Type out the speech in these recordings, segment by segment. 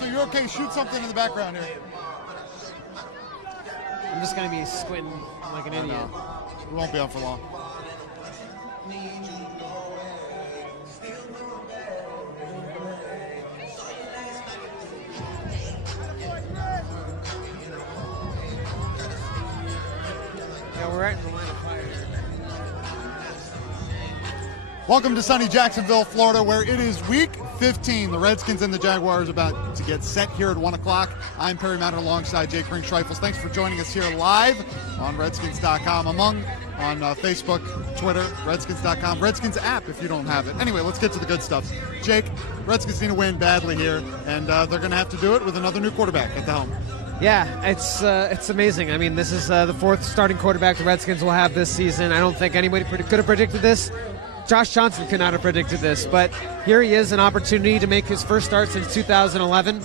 So you're okay, shoot something in the background here. I'm just going to be squinting like an idiot. We won't be on for long. Yeah, we're right in the line of fire here. Welcome to sunny Jacksonville, Florida, where it is week 15. The Redskins and the Jaguars about to get set here at 1 o'clock. I'm Perry Matter alongside Jake Ring-Schreifels. Thanks for joining us here live on Redskins.com, on Facebook, Twitter, Redskins.com, Redskins app if you don't have it. Anyway, let's get to the good stuff. Jake, Redskins need to win badly here, and they're going to have to do it with another new quarterback at the helm. Yeah, it's amazing. I mean, this is the fourth starting quarterback the Redskins will have this season. I don't think anybody could have predicted this. Josh Johnson could not have predicted this, but here he is, an opportunity to make his first start since 2011.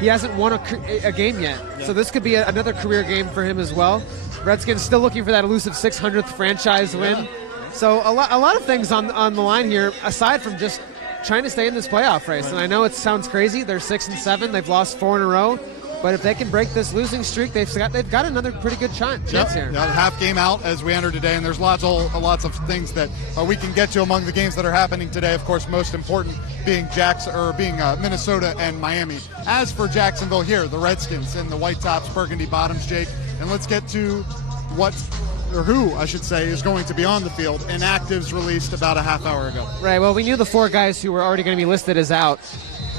He hasn't won a game yet, so this could be another career game for him as well. Redskins still looking for that elusive 600th franchise win. So a lot of things on the line here, aside from just trying to stay in this playoff race. And I know it sounds crazy. They're 6-7. They've lost 4 in a row. But if they can break this losing streak, they've got another pretty good chance here. Yeah, half game out as we enter today, and there's lots of things that we can get to among the games that are happening today. Of course, most important being Minnesota and Miami. As for Jacksonville here, the Redskins in the white tops, burgundy bottoms, Jake. And let's get to who I should say is going to be on the field. Inactives released about a half hour ago. Right. Well, we knew the 4 guys who were already going to be listed as out.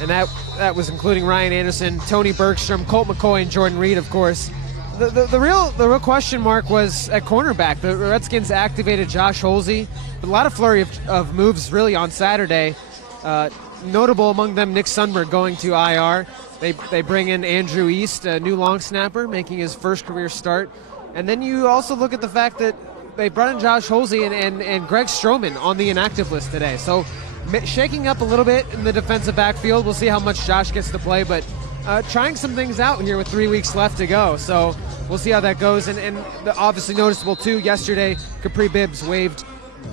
And that was including Ryan Anderson, Tony Bergstrom, Colt McCoy, and Jordan Reed, of course. The real question mark was at cornerback. The Redskins activated Josh Holsey. A lot of flurry of moves really on Saturday. Notable among them, Nick Sundberg going to IR. They bring in Andrew East, a new long snapper, making his first career start. And then you also look at the fact that they brought in Josh Holsey and Greg Stroman on the inactive list today. So shaking up a little bit in the defensive backfield. We'll see how much Josh gets to play, but trying some things out here with 3 weeks left to go. So we'll see how that goes. And obviously noticeable, too, yesterday, Capri Bibbs waived.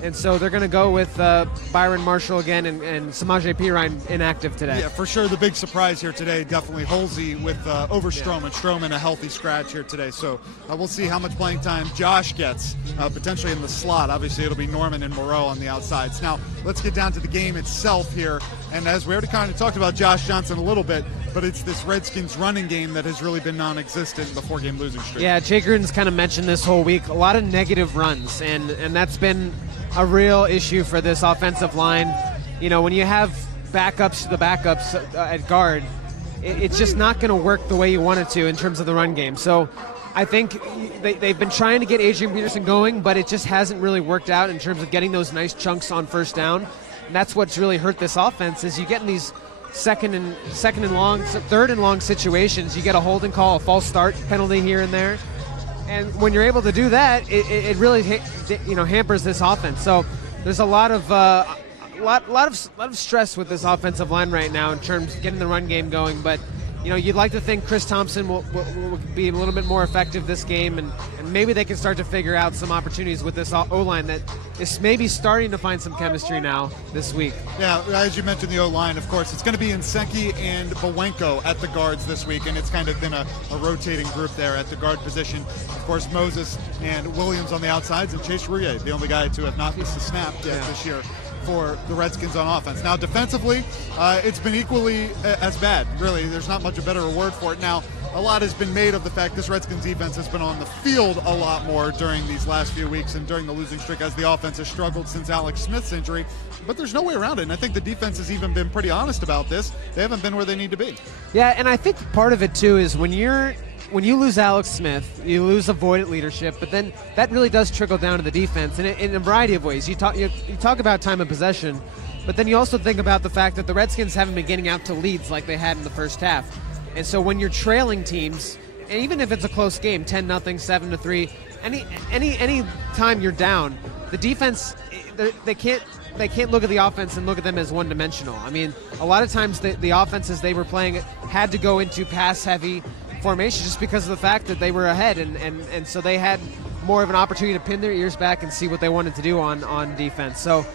And so they're going to go with Byron Marshall again and Samaje Perine inactive today. Yeah, for sure. The big surprise here today, definitely Holsey with over Stroman. Yeah. Stroman a healthy scratch here today. So we'll see how much playing time Josh gets, potentially in the slot. Obviously, it'll be Norman and Moreau on the outsides. Now, let's get down to the game itself here. And as we already kind of talked about Josh Johnson a little bit, but it's this Redskins running game that has really been non-existent in the 4-game losing streak. Yeah, Jay Gruden's kind of mentioned this whole week. A lot of negative runs, and that's been a real issue for this offensive line. You know, when you have backups to the backups at guard, it's just not going to work the way you want it to in terms of the run game. So I think they've been trying to get Adrian Peterson going, but it just hasn't really worked out in terms of getting those nice chunks on first down. And that's what's really hurt this offense is you get in these third and long situations. You get a holding call, a false start penalty here and there. And when you're able to do that, it really hampers this offense. So there's a lot of stress with this offensive line right now in terms of getting the run game going. But you'd like to think Chris Thompson will be a little bit more effective this game, and maybe they can start to figure out some opportunities with this O-line that is maybe starting to find some chemistry now this week. Yeah, as you mentioned the O-line, of course, it's going to be Nsenki and Bowenko at the guards this week, and it's kind of been a rotating group there at the guard position. Of course, Moses and Williams on the outsides, and Chase Roullier, the only guy to have not missed a snap yet this year for the Redskins on offense. Now, defensively, it's been equally as bad, really. There's not much a better word for it. Now, a lot has been made of the fact this Redskins defense has been on the field a lot more during these last few weeks and during the losing streak as the offense has struggled since Alex Smith's injury. But there's no way around it, and I think the defense has even been pretty honest about this. They haven't been where they need to be. Yeah, and I think part of it, too, is when you lose Alex Smith, you lose a void at leadership, but then that really does trickle down to the defense in a variety of ways. You talk about time of possession, but then you also think about the fact that the Redskins haven't been getting out to leads like they had in the first half. And so when you're trailing teams, and even if it's a close game, 10-0, 7-3, any time you're down, the defense, they can't look at the offense and look at them as one-dimensional. I mean, a lot of times the offenses they were playing had to go into pass-heavy formation just because of the fact that they were ahead, and so they had more of an opportunity to pin their ears back and see what they wanted to do on defense. So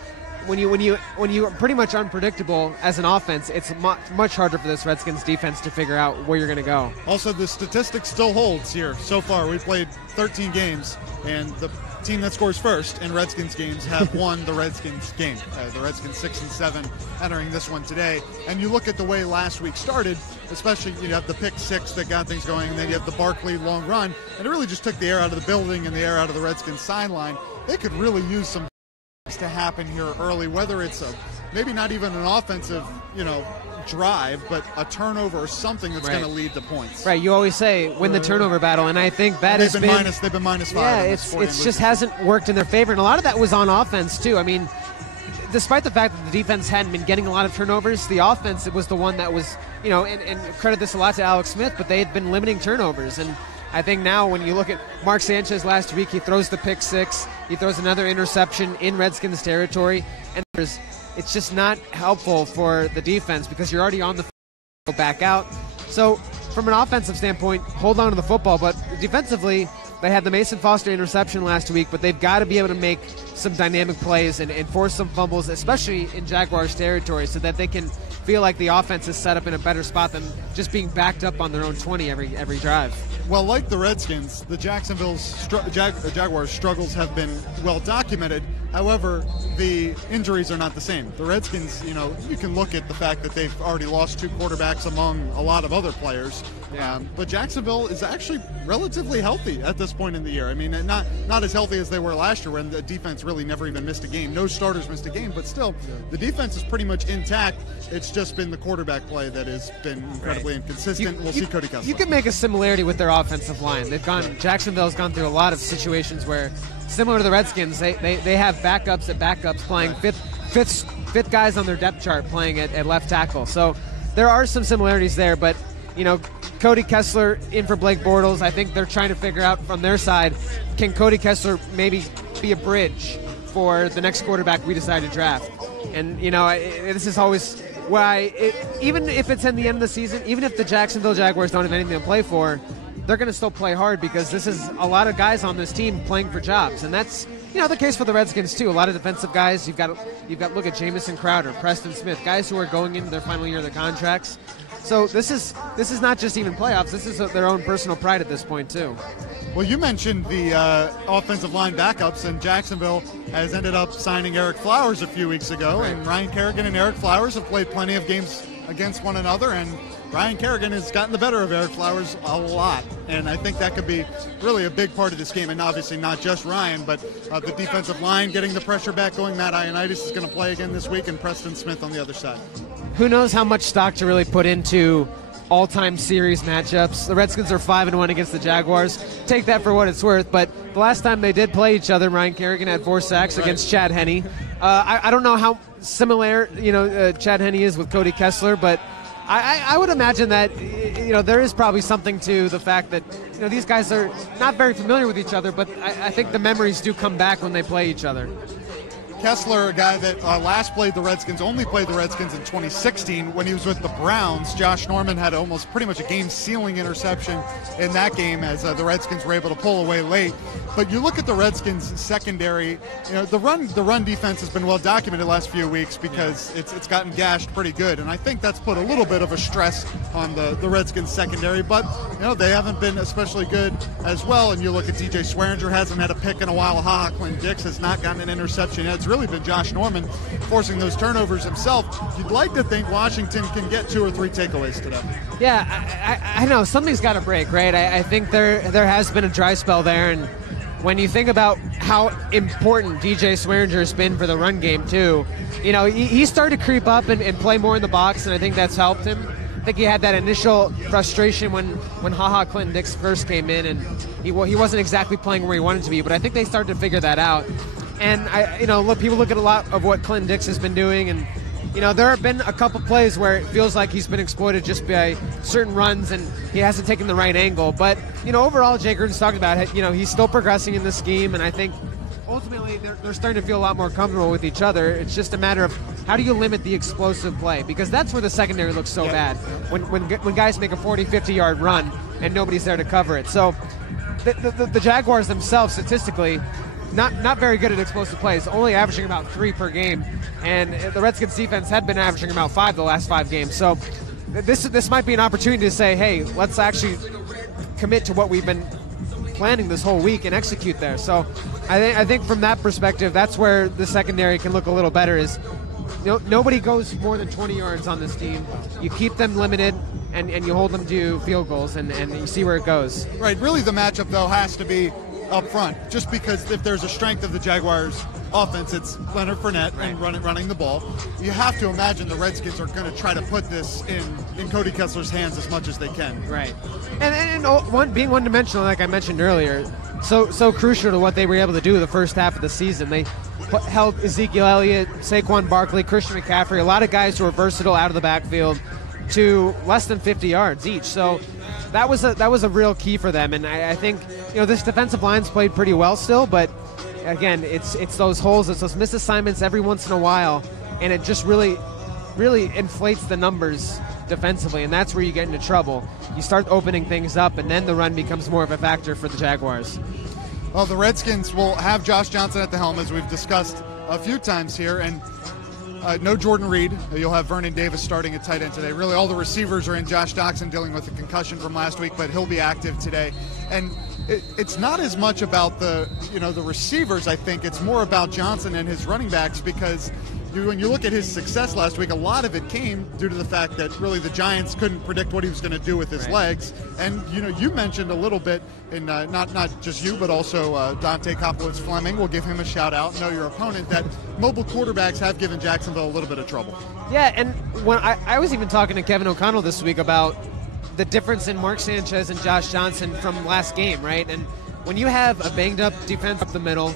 when you are pretty much unpredictable as an offense, it's much harder for this Redskins defense to figure out where you're going to go. Also, the statistic still holds here so far. We played 13 games, and the team that scores first in Redskins games have won the Redskins game. The Redskins 6-7 entering this one today. And you look at the way last week started, especially you have the pick six that got things going, and then you have the Barkley long run, and it really just took the air out of the building and the air out of the Redskins sideline. They could really use some to happen here early, whether it's maybe not even an offensive, drive, but a turnover or something that's going to lead to points. Right. You always say win the turnover battle, and I think that has been they've been -5. Yeah, it's just hasn't worked in their favor, and a lot of that was on offense too. I mean, despite the fact that the defense hadn't been getting a lot of turnovers, the offense was the one that was, and credit this a lot to Alex Smith, but they had been limiting turnovers. And I think now when you look at Mark Sanchez last week, he throws the pick six, he throws another interception in Redskins territory, and it's just not helpful for the defense because you're already on the field, back out. So from an offensive standpoint, hold on to the football, but defensively, they had the Mason Foster interception last week, but they've got to be able to make some dynamic plays and force some fumbles, especially in Jaguars territory, so that they can feel like the offense is set up in a better spot than just being backed up on their own 20 every drive. Well, like the Redskins, the Jacksonville Jaguars' struggles have been well documented. However, the injuries are not the same. The Redskins, you can look at the fact that they've already lost 2 quarterbacks among a lot of other players. But Jacksonville is actually relatively healthy at this point in the year. I mean, not as healthy as they were last year when the defense really never even missed a game. No starters missed a game, but still, the defense is pretty much intact. It's just been the quarterback play that has been incredibly inconsistent. We'll see Cody Kessler. You can make a similarity with their offensive line. Jacksonville's gone through a lot of situations where, similar to the Redskins, they have backups at backups playing fifth guys on their depth chart playing at left tackle. So there are some similarities there, but Cody Kessler in for Blake Bortles. I think they're trying to figure out from their side, can Cody Kessler maybe be a bridge for the next quarterback we decide to draft? And this is always why, even if it's in the end of the season, even if the Jacksonville Jaguars don't have anything to play for, they're going to still play hard because this is a lot of guys on this team playing for jobs, and that's the case for the Redskins too. A lot of defensive guys. You've got look at Jamison Crowder, Preston Smith, guys who are going into their final year of their contracts. So this is not just even playoffs. This is their own personal pride at this point too. Well, you mentioned the offensive line backups, and Jacksonville has ended up signing Eric Flowers a few weeks ago, and Ryan Kerrigan and Eric Flowers have played plenty of games against one another, and Ryan Kerrigan has gotten the better of Eric Flowers a lot, and I think that could be really a big part of this game, and obviously not just Ryan, but the defensive line getting the pressure back going. Matt Ioannidis is going to play again this week, and Preston Smith on the other side. Who knows how much stock to really put into all-time series matchups. The Redskins are 5-1 against the Jaguars. Take that for what it's worth, but the last time they did play each other, Ryan Kerrigan had 4 sacks against Chad Henne. I don't know how similar Chad Henne is with Cody Kessler, but I would imagine that there is probably something to the fact that these guys are not very familiar with each other, but I think the memories do come back when they play each other. Kessler, a guy that last played the Redskins, only played the Redskins in 2016 when he was with the Browns. Josh Norman had almost pretty much a game-sealing interception in that game as the Redskins were able to pull away late. But you look at the Redskins secondary, the run defense has been well documented the last few weeks because it's gotten gashed pretty good, and I think that's put a little bit of a stress on the Redskins secondary. But they haven't been especially good as well. And you look at DJ Swearinger, hasn't had a pick in a while. Clint Dix has not gotten an interception yet. It's really been Josh Norman forcing those turnovers himself. You'd like to think Washington can get 2 or 3 takeaways today. Yeah, I know something's got to break, right? I think there has been a dry spell there, and when you think about how important DJ Swearinger has been for the run game too, he started to creep up and play more in the box, and I think that's helped him. I think he had that initial frustration when Clinton Dix first came in, and he wasn't exactly playing where he wanted to be, but I think they started to figure that out. And people look at a lot of what Clinton Dix has been doing, and there have been a couple plays where it feels like he's been exploited just by certain runs, and he hasn't taken the right angle. But overall, Jay Gruden's talking about it. He's still progressing in the scheme, and I think ultimately they're starting to feel a lot more comfortable with each other. It's just a matter of how do you limit the explosive play, because that's where the secondary looks so bad when guys make a 40, 50-yard run and nobody's there to cover it. So the Jaguars themselves, statistically, not very good at explosive plays, only averaging about 3 per game. And the Redskins defense had been averaging about 5 the last 5 games. So this might be an opportunity to say, hey, let's actually commit to what we've been planning this whole week and execute there. So I think from that perspective, that's where the secondary can look a little better. Is nobody goes more than 20 yards on this team. You keep them limited, and you hold them to field goals, and you see where it goes. Right. Really, the matchup, though, has to be up front, just because if there's a strength of the Jaguars' offense, it's Leonard Fournette and running the ball. You have to imagine the Redskins are going to try to put this in Cody Kessler's hands as much as they can. Right. And being one-dimensional, like I mentioned earlier, so crucial to what they were able to do the first half of the season. They held Ezekiel Elliott, Saquon Barkley, Christian McCaffrey, a lot of guys who are versatile out of the backfield, to less than 50 yards each. So that was a real key for them. And I think this defensive line's played pretty well still, but again, it's those holes, it's those misassignments every once in a while, and it just really inflates the numbers defensively, and that's where you get into trouble. You start opening things up, and then the run becomes more of a factor for the Jaguars. Well, the Redskins will have Josh Johnson at the helm, as we've discussed a few times here, and no Jordan Reed. You'll have Vernon Davis starting at tight end today. Really, all the receivers are in. Josh Doxson dealing with a concussion from last week, but he'll be active today. And it's not as much about the receivers. I think it's more about Johnson and his running backs, because when you look at his success last week, a lot of it came due to the fact that really the Giants couldn't predict what he was going to do with his legs. And you mentioned a little bit in not just you, but also Dante Kopowitz-Fleming. We'll give him a shout out. Know your opponent. That mobile quarterbacks have given Jacksonville a little bit of trouble. Yeah, and when I was even talking to Kevin O'Connell this week about the difference in Mark Sanchez and Josh Johnson from last game, right? And when you have a banged up defense up the middle,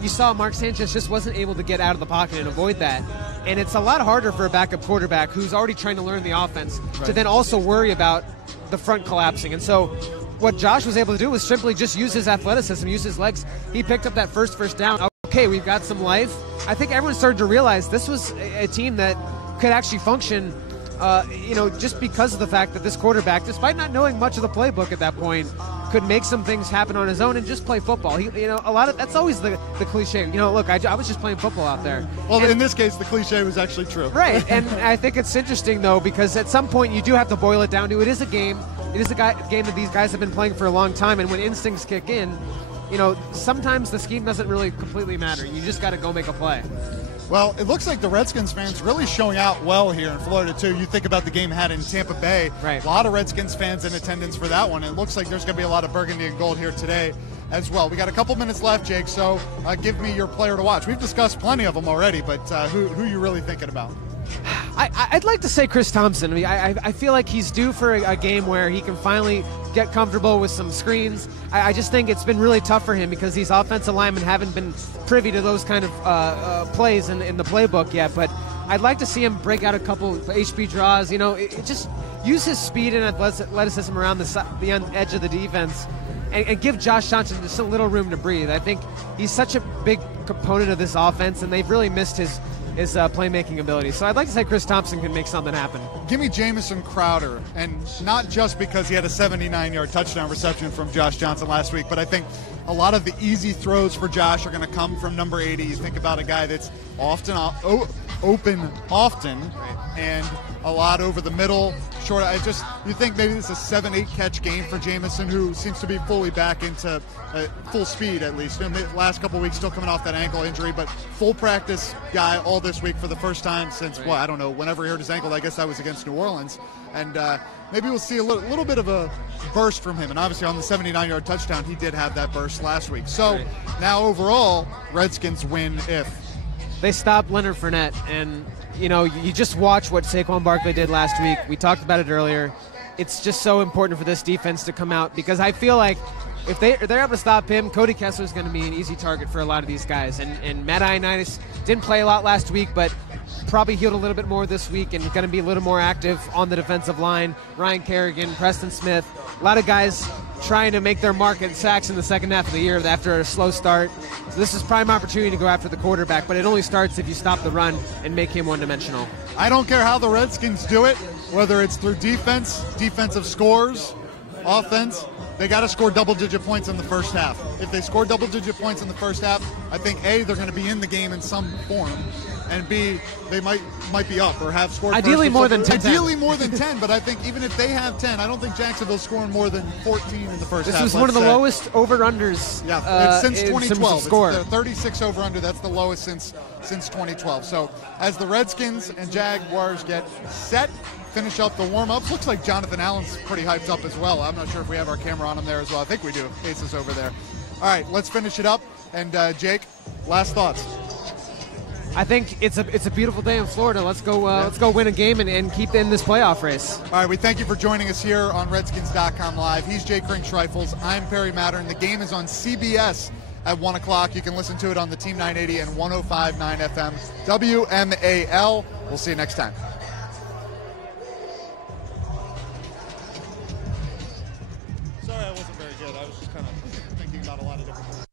you saw Mark Sanchez just wasn't able to get out of the pocket and avoid that. And it's a lot harder for a backup quarterback who's already trying to learn the offense to then also worry about the front collapsing. And so what Josh was able to do was simply just use his athleticism, use his legs. He picked up that first down. Okay, we've got some life. I think everyone started to realize this was a team that could actually function, just because of the fact that this quarterback, despite not knowing much of the playbook at that point, could make some things happen on his own and just play football. A lot of that's always the cliche. Look, I was just playing football out there. Well, in this case, the cliche was actually true. Right, and I think it's interesting though, because at some point you do have to boil it down to it is a game. It is a game that these guys have been playing for a long time, and when instincts kick in, sometimes the scheme doesn't really completely matter. You just got to go make a play. Well, it looks like the Redskins fans really showing out well here in Florida, too. You think about the game had in Tampa Bay. Right. A lot of Redskins fans in attendance for that one. It looks like there's going to be a lot of burgundy and gold here today as well. We got a couple minutes left, Jake, so give me your player to watch. We've discussed plenty of them already, but who are you really thinking about? I'd like to say Chris Thompson. I mean, I feel like he's due for a game where he can finally get comfortable with some screens. I just think it's been really tough for him because these offensive linemen haven't been privy to those kind of plays in the playbook yet. But I'd like to see him break out a couple HB draws. Just use his speed and athleticism around the edge of the defense and give Josh Johnson just a little room to breathe. I think he's such a big component of this offense, and they've really missed his playmaking ability. So I'd like to say Chris Thompson can make something happen. Give me Jamison Crowder, and not just because he had a 79-yard touchdown reception from Josh Johnson last week, but I think a lot of the easy throws for Josh are going to come from number 80. You think about a guy that's often open often, and a lot over the middle, short. You think maybe this is a 7-8 catch game for Jamison, who seems to be fully back into full speed at least. In the last couple of weeks, still coming off that ankle injury, but full practice guy all this week for the first time since, I don't know, whenever he hurt his ankle. I guess that was against New Orleans. And maybe we'll see a little bit of a burst from him. And obviously on the 79-yard touchdown, he did have that burst last week. So now overall, Redskins win if they stop Leonard Fournette. And you just watch what Saquon Barkley did last week. We talked about it earlier. It's just so important for this defense to come out, because I feel like if they're able to stop him, Cody Kessler is going to be an easy target for a lot of these guys. And Matt Ioannidis didn't play a lot last week, but probably healed a little bit more this week and going to be a little more active on the defensive line. Ryan Kerrigan, Preston Smith, a lot of guys trying to make their mark at sacks in the second half of the year after a slow start. So this is prime opportunity to go after the quarterback, but it only starts if you stop the run and make him one-dimensional. I don't care how the Redskins do it, whether it's through defense, defensive scores, offense, they got to score double-digit points in the first half. If they score double-digit points in the first half, I think A, they're going to be in the game in some form, and B, they might be up or have scored. Ideally more than 10. Ideally more than 10, but I think even if they have 10, I don't think Jacksonville's scoring more than 14 in the first half. This was one of the lowest over-unders. Yeah, since 2012. Score. It's 36 over-under. That's the lowest since 2012. So as the Redskins and Jaguars get set, finish up the warm-ups. Looks like Jonathan Allen's pretty hyped up as well. I'm not sure if we have our camera on him there as well. I think we do. Aces over there. All right, let's finish it up. And Jake, last thoughts. I think it's a beautiful day in Florida. Let's go win a game and keep in this playoff race. All right, we thank you for joining us here on Redskins.com Live. He's Jake Ring-Schreifels. I'm Perry Mattern. The game is on CBS at 1 o'clock. You can listen to it on the Team 980 and 105.9 FM WMAL. We'll see you next time. Sorry I wasn't very good. I was just kind of thinking about a lot of different things.